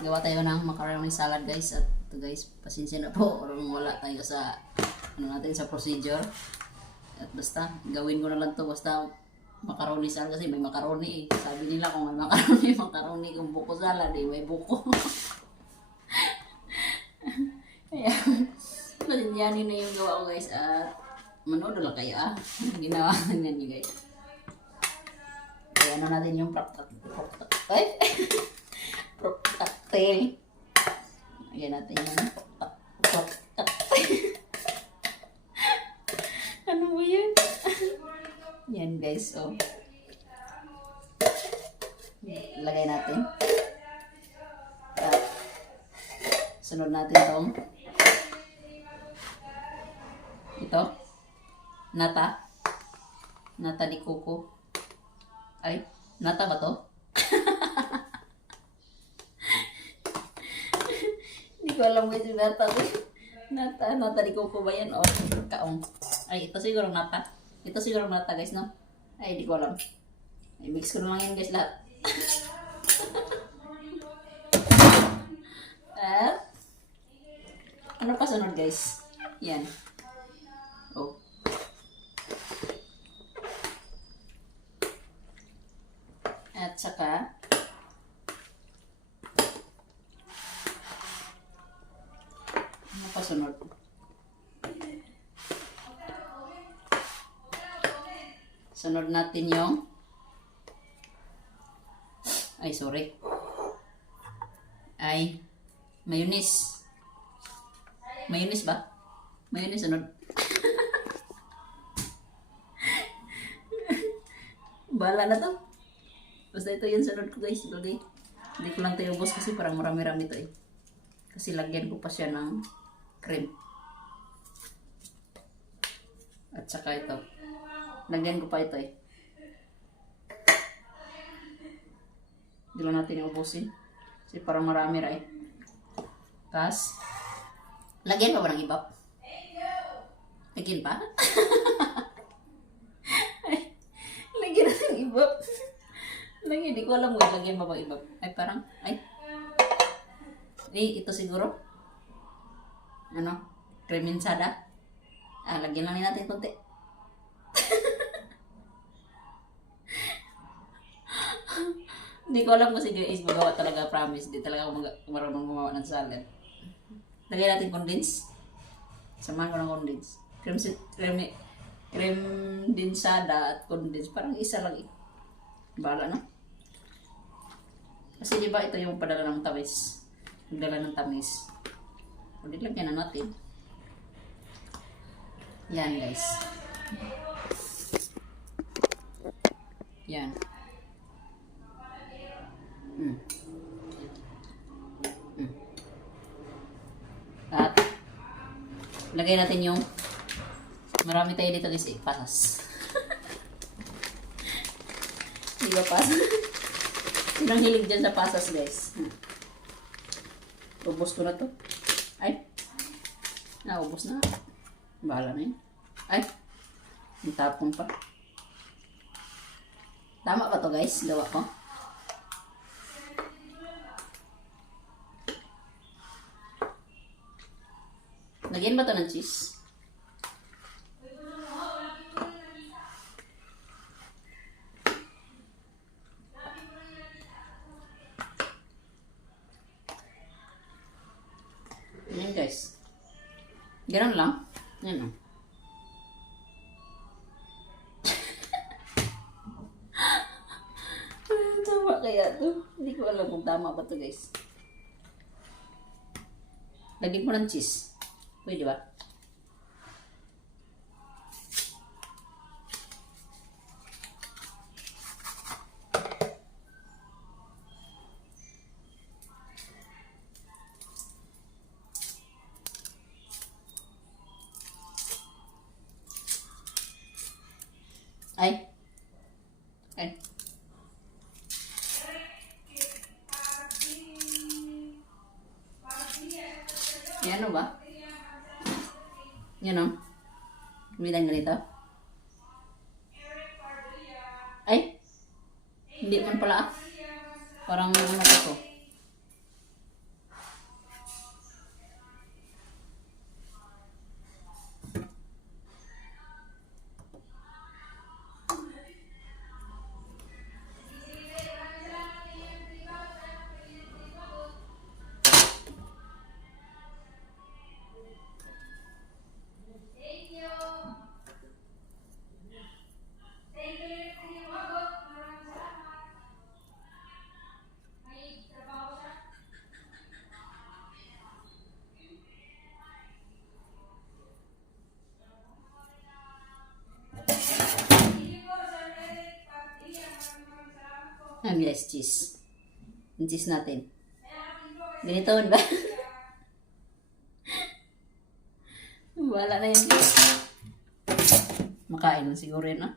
Gawa tayo ng macaroni salad guys. At ito guys, pasensya na po kung wala tayo sa natin sa procedure. At basta gawin ko na lang to basta macaroni salad kasi may macaroni eh. Sabi nila kung may macaroni, macaroni kung buko salad eh, may buko. Kaya pasinyanin na yung gawa ko guys at manood lang kayo ginawa niyan niyo guys. Kaya ano natin yung cocktail. Ayan natin yung ano mo yun? Yan guys, oh. Lagay natin. At sunod natin tong ito. Nata di coco. Ay, nata ba to? Hindi ko alam kung ito nata. Nata di coco ba yan? O, kaong. Ay, ito siguro nata. Ito siguro nata guys, no? Ay, di ko alam. Ay, mix ko na lang yan guys lahat. At, ano pa sunod guys? Yan. Oh. At saka, ano pa sunod? Sunod natin yung mayonnaise. Mayonnaise ba? Mayonnaise sunod. Bahala na to. Basta ito yung sunod ko guys. Okay. Hindi ko lang tayo ubos kasi parang marami-rami ito eh. Kasi lagyan ko pa siya ng cream. At saka ito. Lagyan ko pa ito eh. Hindi lang natin ubusin. Kasi parang marami ra eh. Tapos, lagyan pa ba ng ibap? Lagyan pa? Lagyan na ng ibap. Lagyan, di ko alam kung lagyan pa ba ibap. Ay, parang, ito siguro. Ano? Cream insada. Lagyan lang natin konti. Hindi ko alam kasi guys, magawa talaga, promise. Hindi talaga ako marunong gumawa ng salad. Lagyan natin condense. Samahan ko ng condense. Cream dinsada at condense. Parang isa lang eh. Bahala na. Kasi diba ito yung padala ng tamis. Padala ng tamis. Ulit lagyan na natin. Yan guys. Yan. At lagay natin yung marami tayo dito guys pasas. Di ba pasas? Sinang hilig dyan sa pasas guys. Ubos ko na to. Ay. Ubos na. Bahala na yun. Ay. Ang tapong pa. Tama ba to guys? Gawa ko. Lagyan ba ito ng cheese? Yan guys. Ganun lang. Yan o. Tama kaya ito? Hindi ko alam kung tama ba ito guys. Lagyan mo ng cheese. Pwede ba? Ay. Yan o ba? Yan o. Bilang ganito. Ay. Hindi man pala. Parang ano to. yan guys, cheese. Yung cheese natin. Ganito ba? Wala na yan guys. Makain na siguro yun, ah.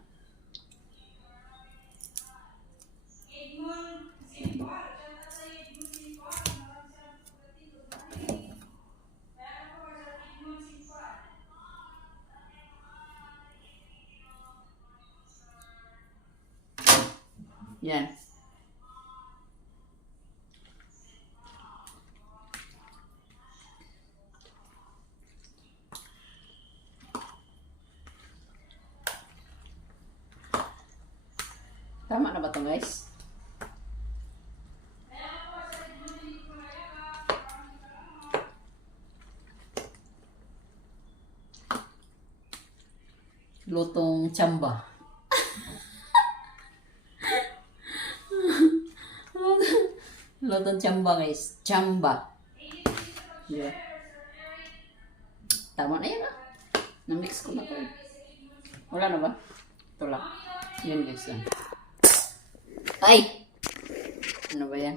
Yan. Tama na ba ito guys? Lutong tsamba. Lutong tsamba guys. Tsamba. Yeah. Tama na yan ah. Na-mix ko na to. Wala na ba? Ito lang. Yun guys. Ay! Ano ba yan?